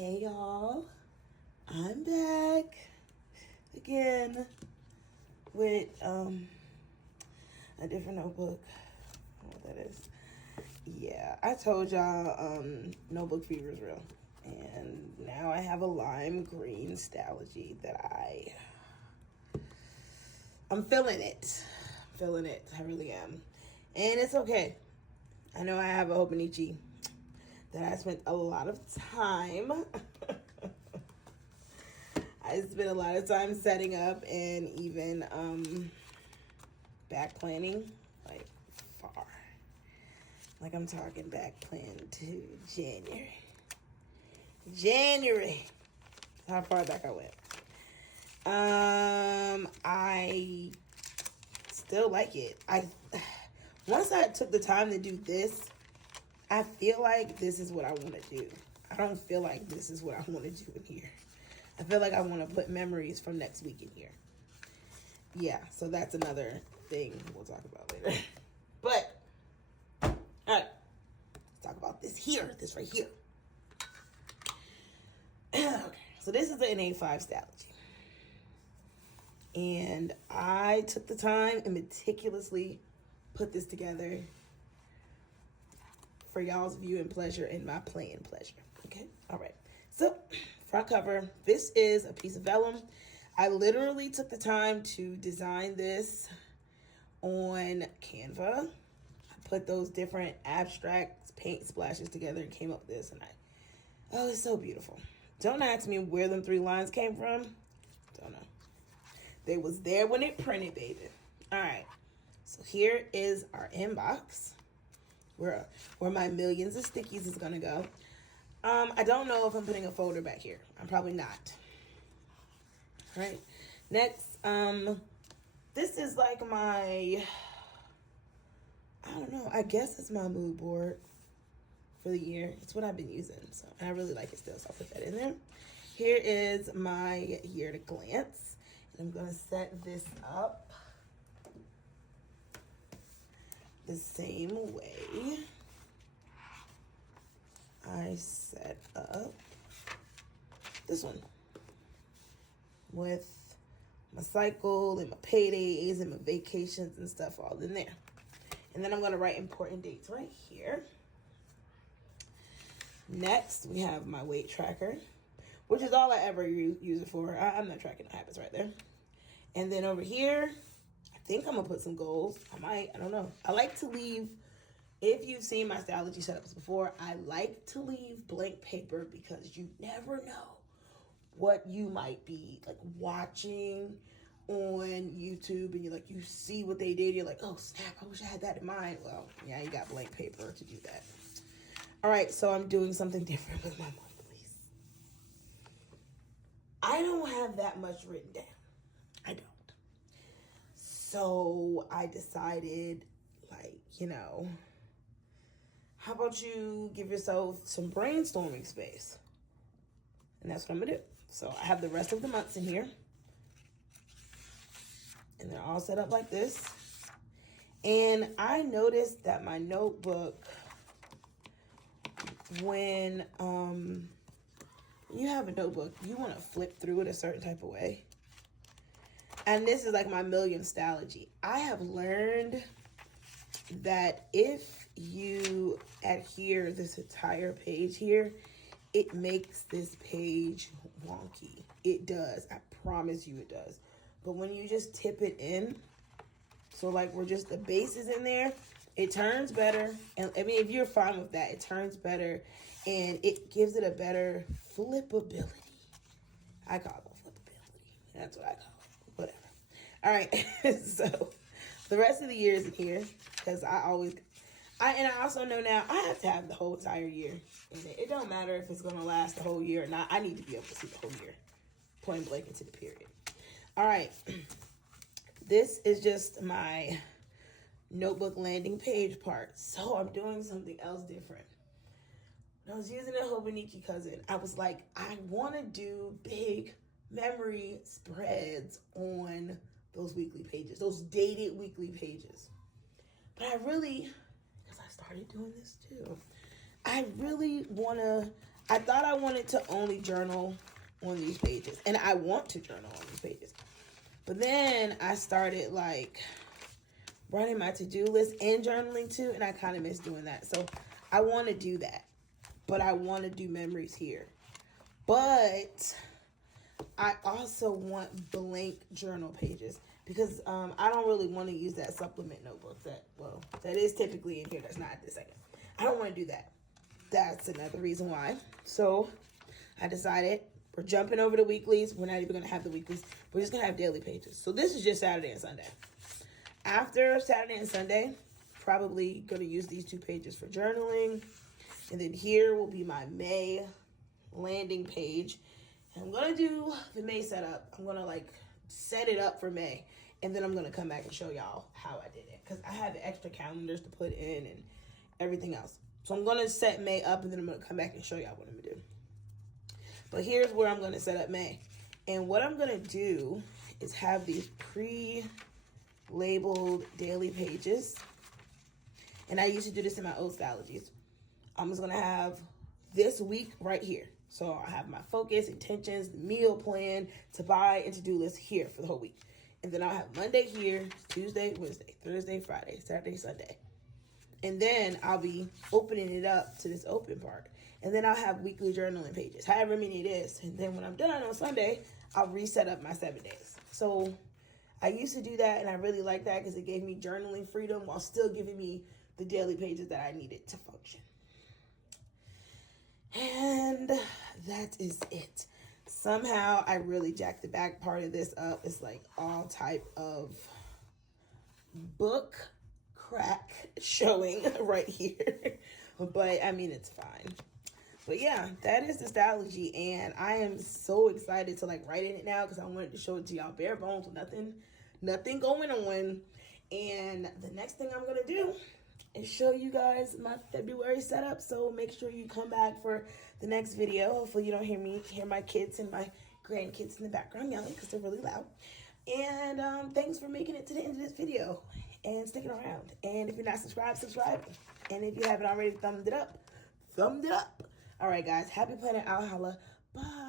Hey y'all, I'm back again with a different notebook. I don't know what that is. Yeah, I told y'all notebook fever is real. And now I have a lime green Stalogy that I'm feeling it. Feeling it. I really am. And it's okay. I know I have a Hobonichi that I spent a lot of time. I spent a lot of time setting up and even back planning, like far. Like I'm talking back plan to January. How far back I went. I still like it. Once I took the time to do this, I feel like this is what I want to do. I don't feel like this is what I want to do in here. I feel like I want to put memories from next week in here. Yeah, so that's another thing we'll talk about later. But, all right, let's talk about this right here. Okay, so this is the NA5 Stalogy. And I took the time and meticulously put this together for y'all's viewing pleasure and my playing pleasure. Okay, all right. So, front cover, this is a piece of vellum. I literally took the time to design this on Canva. I put those different abstract paint splashes together and came up with this. Oh, it's so beautiful. Don't ask me where them 3 lines came from. Don't know. They was there when it printed, baby. All right. So here is our inbox where my millions of stickies is gonna go. I don't know if I'm putting a folder back here. I'm probably not. All right. Next, this is like my, I don't know, I guess it's my mood board for the year. It's what I've been using, so I really like it still, so I'll put that in there. Here is my year to glance, and I'm gonna set this up the same way I set up this one with my cycle and my paydays and my vacations and stuff all in there. And then I'm going to write important dates right here. Next, we have my weight tracker, which is all I ever use it for. I'm not tracking the habits right there. And then over here, I think I'm going to put some goals. I don't know. I like to leave, if you've seen my Stalogy setups before, I like to leave blank paper because you never know what you might be like watching on YouTube and you see what they did. You're like, oh snap, I wish I had that in mind. Well, yeah, you got blank paper to do that. All right, so I'm doing something different with my monthlies. I don't have that much written down. I don't. So I decided, how about you give yourself some brainstorming space? And that's what I'm gonna do. So I have the rest of the months in here. And they're all set up like this. And I noticed that my notebook, when you have a notebook, you want to flip through it a certain type of way. And this is like my millionth Stalogy. I have learned that if you adhere this entire page here, it makes this page wonky. It does. I promise you it does. But when you just tip it in, so we're just the base is in there, it turns better. And I mean, if you're fine with that, it turns better and it gives it a better flippability. I call it flippability. That's what I call it. Whatever. All right. So the rest of the year is in here because I also know now I have to have the whole entire year in it. It don't matter if it's going to last the whole year or not. I need to be able to see the whole year. Point blank into the period. All right. This is just my notebook landing page part. So I'm doing something else different. When I was using a Hobonichi cousin, I was like, I want to do big memory spreads on those weekly pages, those dated weekly pages. But I really, because I started doing this too, I really want to I thought I wanted to only journal on these pages, and I want to journal on these pages. But then I started like writing my to-do list and journaling too, and I kind of miss doing that. So I want to do that, but I want to do memories here. But I also want blank journal pages because I don't really want to use that supplement notebook that is typically in here. That's not at this second. I don't want to do that. That's another reason why. So I decided we're jumping over the weeklies. We're not even going to have the weeklies. We're just going to have daily pages. So this is just Saturday and Sunday. After Saturday and Sunday, probably going to use these 2 pages for journaling. And then here will be my May landing page. And I'm going to do the May setup. I'm going to like set it up for May. And then I'm going to come back and show y'all how I did it. Because I have extra calendars to put in and everything else. So I'm going to set May up and then I'm going to come back and show y'all what I'm going to do. But here's where I'm going to set up May. And what I'm going to do is have these pre-labeled daily pages. And I used to do this in my old Stalogies. I'm just going to have this week right here. So I have my focus, intentions, meal plan, to buy, and to-do list here for the whole week. And then I'll have Monday here, Tuesday, Wednesday, Thursday, Friday, Saturday, Sunday. And then I'll be opening it up to this open part. And then I'll have weekly journaling pages, however many it is. And then when I'm done on Sunday, I'll reset up my 7 days. So I used to do that, and I really like that because it gave me journaling freedom while still giving me the daily pages that I needed to function. And that is it. Somehow I really jacked the back part of this up. It's like all type of book crack showing right here. But I mean, it's fine. But yeah, that is the Stalogy, and I am so excited to like write in it now because I wanted to show it to y'all bare bones with nothing going on. And the next thing I'm gonna do and show you guys my February setup. So make sure you come back for the next video. Hopefully you don't hear my kids and my grandkids in the background yelling because they're really loud. And thanks for making it to the end of this video and sticking around. And if you're not subscribed, subscribe. And if you haven't already, thumbed it up. All right, guys. Happy planning. I'll holla. Bye.